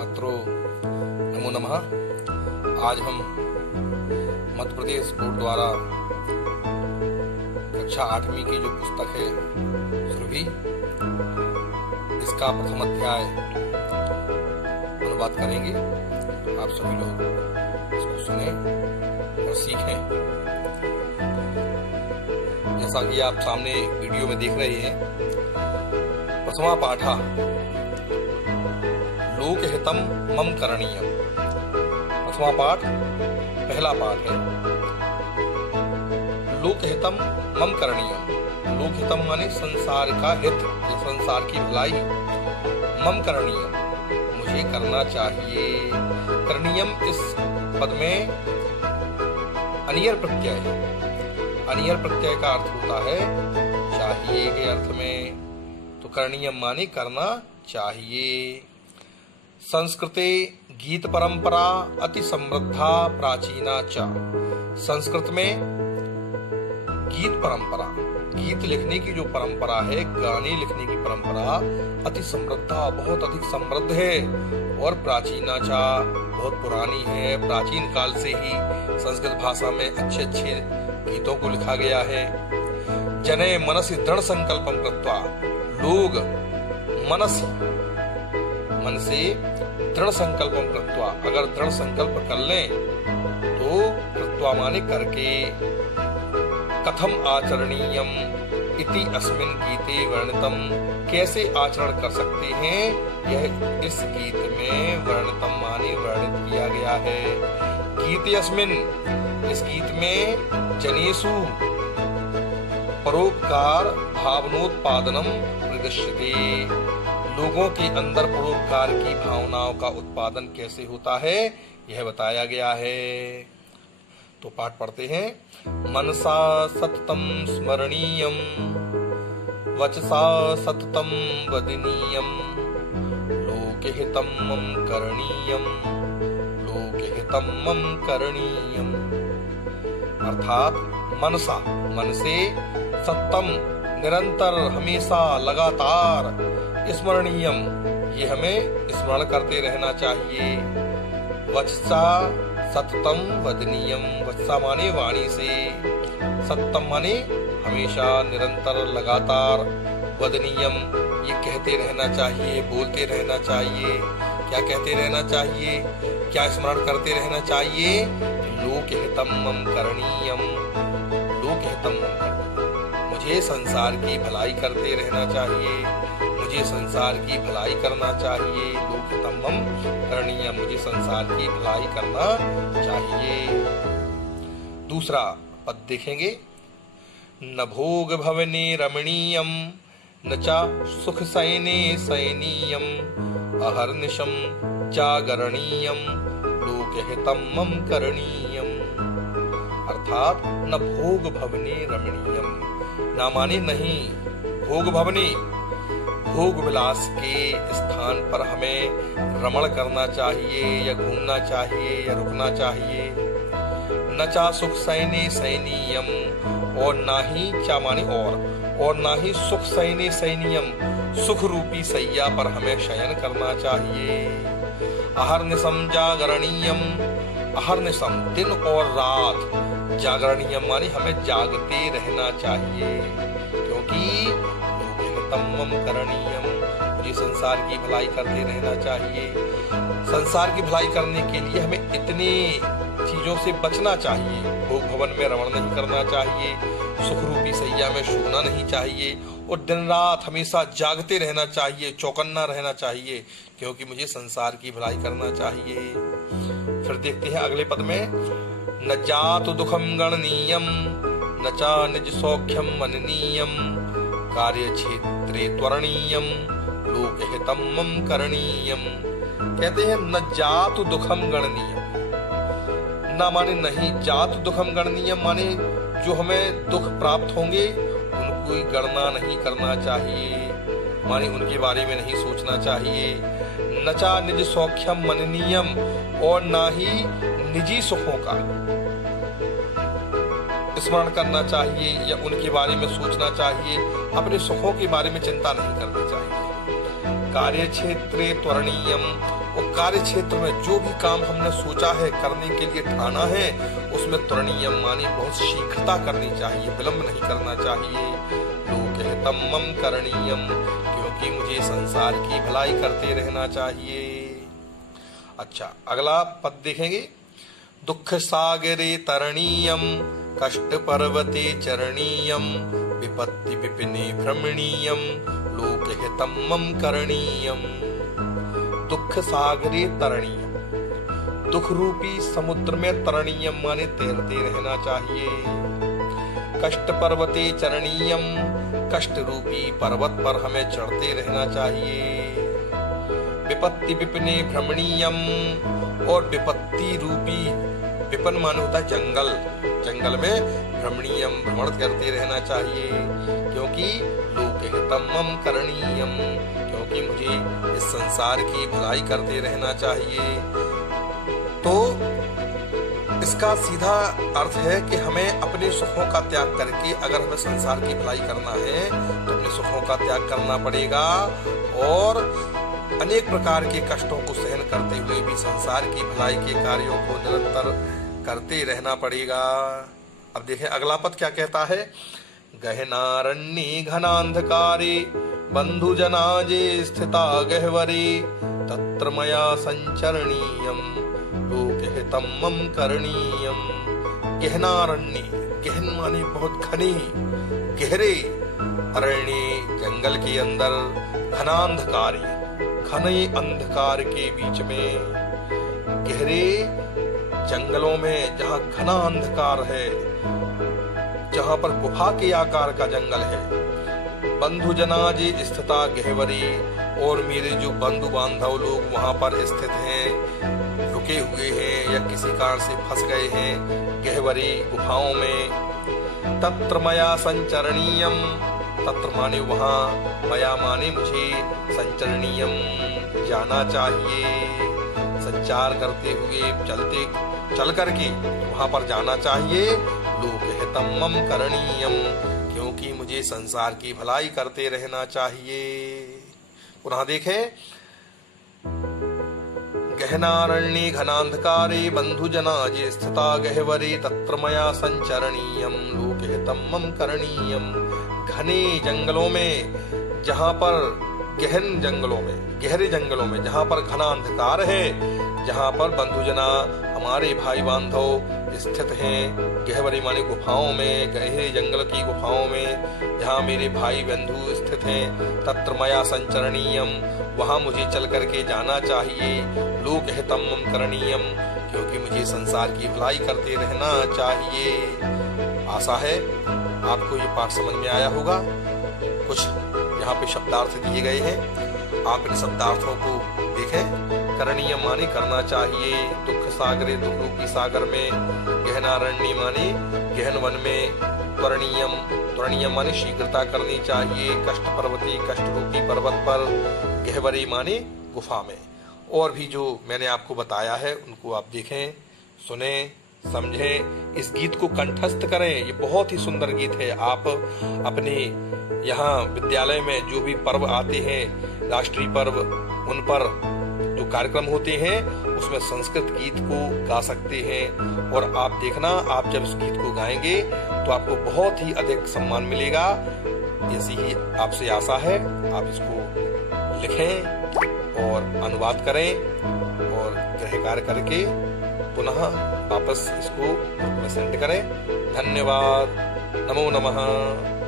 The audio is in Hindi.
छात्रों नमो नमः। आज हम मध्य प्रदेश बोर्ड द्वारा कक्षा 8वीं की जो पुस्तक है सुरभि, इसका प्रथम अध्याय अनुवाद करेंगे। आप सभी लोग इसको सुने और सीखें। जैसा कि आप सामने वीडियो में देख रहे हैं, प्रथमा पाठा लोकहितम मम करणीयम। प्रथमा पाठ पहला पाठ है। लोकहितम मम करणीयम। लोकहितम माने संसार का हित या संसार की भलाई। मम करणीयम मुझे करना चाहिए। करणीयम इस पद में अनियर प्रत्यय है। अनियर प्रत्यय का अर्थ होता है चाहिए के अर्थ में। तो करणीयम माने करना चाहिए। संस्कृते गीत परंपरा अति समृद्धा प्राचीना च। संस्कृत में गीत परंपरा, गीत लिखने की जो परंपरा है, गाने लिखने की परंपरा अति समृद्धा, बहुत अधिक समृद्ध है। और प्राचीना च बहुत पुरानी है। प्राचीन काल से ही संस्कृत भाषा में अच्छे अच्छे गीतों को लिखा गया है। जने मनसि दृढ़ संकल्पम कृत्वा। लोग मन से दृढ़ संकल्पम कृत्वा, अगर दृढ़ संकल्प कर लें तो कृत्वा माने करके। कथम आचरणीयम इति अस्मिन् गीते वर्णितम। कैसे आचरण कर सकते हैं, यह इस गीत में वर्णितम माने वर्णित किया गया है। गीते अस्मिन्, इस गीत में जनेषु परोपकार भावनोत्पादनम प्रदर्श्यते। लोगों के अंदर परोपकार की भावनाओं का उत्पादन कैसे होता है, यह बताया गया है। तो पाठ पढ़ते हैं। मनसा सततम स्मरणीयम, वचसा सततम वदनीयम, लोकहितम मम करणीयम, लोकहितम मम करणीयम। अर्थात मनसा, मन से, सततम निरंतर, हमेशा, लगातार, स्मरणीयम ये हमें स्मरण करते रहना चाहिए। वचसा सततम वदनीयम। वचसा माने वाणी से, सततम माने हमेशा, निरंतर, लगातार, वदनीयम ये कहते रहना चाहिए, बोलते रहना चाहिए। क्या कहते रहना चाहिए, क्या स्मरण करते रहना चाहिए? लोकहितम मम करणीयम। लोकहितम मुझे संसार की भलाई करते रहना चाहिए। मुझे संसार की भलाई करना चाहिए। लोकहितम मम करणीयम, मुझे संसार की भलाई करना चाहिए। दूसरा पद देखेंगे। न भोग भवने रमणीयम, न चा सुख सैने सैनीयम, अहर्निशम जागरणीयम, लोकहितम मम करणीयम। अर्थात न भोग भवने रमणीयम, ना माने नहीं। भोग भवने, भोग विलास के स्थान पर हमें रमण करना चाहिए या घूमना चाहिए या रुकना चाहिए। न चा सुख सैने सैनीयम, और ना ही, चा माने और ना ही सुख सैने सैनीयम, सुख रूपी सैया पर हमें शयन करना चाहिए। अहर्निशम जागरणीयम, अहर्निशम दिन और रात, जागरणीयम माने हमें जागते रहना चाहिए। क्योंकि लोकहितम मम करणीयम, मुझे संसार की भलाई करते रहना चाहिए। संसार की भलाई करने के लिए हमें इतने चीजों से बचना चाहिए। भोग भवन में रमण नहीं करना चाहिए, सुख रूपी सैया में सोना नहीं चाहिए, और दिन रात हमेशा जागते रहना चाहिए, चौकन्ना रहना चाहिए, क्योंकि मुझे संसार की भलाई करना चाहिए। फिर देखते हैं अगले पद में। न जातु दुखम गणनीयम, न चा निज सौख्यम मननीयम, कार्य क्षेत्रे त्वरणीयम, लोकहितम मम करणीयम। कहते हैं न जातु दुखम गणनीयम, ना माने नहीं। जातु दुखम गणनीयम माने जो हमें दुख प्राप्त होंगे उनकी गणना नहीं करना चाहिए, माने उनके बारे में नहीं सोचना चाहिए। नचा निज सौख्यम मननीयम, और ना ही निजी सुखों का स्मरण करना चाहिए या उनके बारे में सोचना चाहिए। अपने सुखों के बारे में चिंता नहीं करनी चाहिए। कार्य क्षेत्रे त्वरणीयम, और कार्य क्षेत्र में जो भी काम हमने सोचा है करने के लिए ठाना है उसमें त्वरणीयम माने बहुत शीघ्रता करनी चाहिए, विलंब नहीं करना चाहिए। लोकहितम मम करणीयम, क्योंकि मुझे संसार की भलाई करते रहना चाहिए। अच्छा, अगला पद देखेंगे। दुख सागरे तरणीयम, कष्ट पर्वते चरणीयम, विपत्ति विपिने भ्रमणीयम, लोकहितम मम करणीयम। दुख सागरे तरणीयम, दुख रूपी समुद्र में तरणीयम माने तैरते रहना चाहिए। कष्ट पर्वते चरणीयम, कष्ट रूपी पर्वत पर हमें चढ़ते रहना चाहिए। विपत्ति विपिने भ्रमणीयम, और विपत्ति रूपी, विपन माने होता है जंगल, जंगल में भ्रमणीयम भ्रमण करते रहना चाहिए। क्योंकि लोकहितम मम करणीयम, क्योंकि मुझे इस संसार की भलाई करते रहना चाहिए। तो इसका सीधा अर्थ है कि हमें अपने सुखों का त्याग करके अगर हमें संसार की भलाई करना है तो अपने सुखों का त्याग करना पड़ेगा और अनेक प्रकार के कष्टों को सहन करते हुए भी संसार की भलाई के कार्यों को निरंतर करते रहना पड़ेगा। अब देखें अगला पद क्या कहता है। गहनारण्ये घनांधकारे, बंधु जनाजे स्थिता गह्वरे, तत्र मया संचरणीयम, लोकहितम मम करणीयम। गहनारण्ये, गहन माने बहुत घने गहरे, अरण्य जंगल के अंदर, घनांधकारे घने अंधकार के बीच में, गहरे जंगलों में जहाँ घना अंधकार है, जहाँ पर गुफा के आकार का जंगल है। बंधु जनाजे स्थिता गह्वरे, और मेरे जो बंधु बांधव लोग वहाँ पर स्थित हैं, रुके हुए हैं या किसी कारण से फंस गए हैं गह्वरे गुफाओं में। तत्र मया संचरणीयम, तत्र माने वहाँ, मया माने मुझे, संचरणीयम जाना चाहिए। संचार करते हुए चल करके वहाँ पर जाना चाहिए। लोकहितम मम करणीयम, क्योंकि मुझे संसार की भलाई करते रहना चाहिए। पुनः देखें। गहनारण्ये घनांधकारे, बंधु जनाजे स्थिता गह्वरे, तत्र मया संचरणीयम, लोकहितम मम करणीयम। घने जंगलों में, जहाँ पर गहन जंगलों में, गहरे जंगलों में, जहाँ पर घना अंधकार है, जहाँ पर बंधुजना हमारे भाई बांधव स्थित हैं, गह्वरे माने गुफाओं में, गहरे जंगल की गुफाओं में जहाँ मेरे भाई बंधु स्थित हैं, तत्र मया संचरणीयम, वहाँ मुझे चल करके जाना चाहिए। लोकहितम मम करणीयम, क्योंकि मुझे संसार की भलाई करते रहना चाहिए। आशा है आपको ये पाठ समझ में आया होगा। कुछ यहाँ पे शब्दार्थ दिए गए हैं, आप इन शब्दार्थों को देखें। करणीय माने करना चाहिए, दुख सागरे दुख रूपी सागर में, गहनारण्य माने गहन वन में, त्वरणीयम त्वरणीय माने शीघ्रता करनी चाहिए, कष्ट पर्वती कष्ट रूपी पर्वत पर, गह्वरे माने गुफा में। और भी जो मैंने आपको बताया है उनको आप देखें, सुने, समझें, इस गीत को कंठस्थ करें। ये बहुत ही सुंदर गीत है। आप अपने यहाँ विद्यालय में जो भी पर्व आते हैं, राष्ट्रीय पर्व, उन पर जो कार्यक्रम होते हैं उसमें संस्कृत गीत को गा सकते हैं। और आप देखना, आप जब इस गीत को गाएंगे तो आपको बहुत ही अधिक सम्मान मिलेगा। ऐसी ही आपसे आशा है। आप इसको लिखें और अनुवाद करें और गृह कार्य करके पुनः वापस इसको सेंड करें। धन्यवाद। नमो नमः।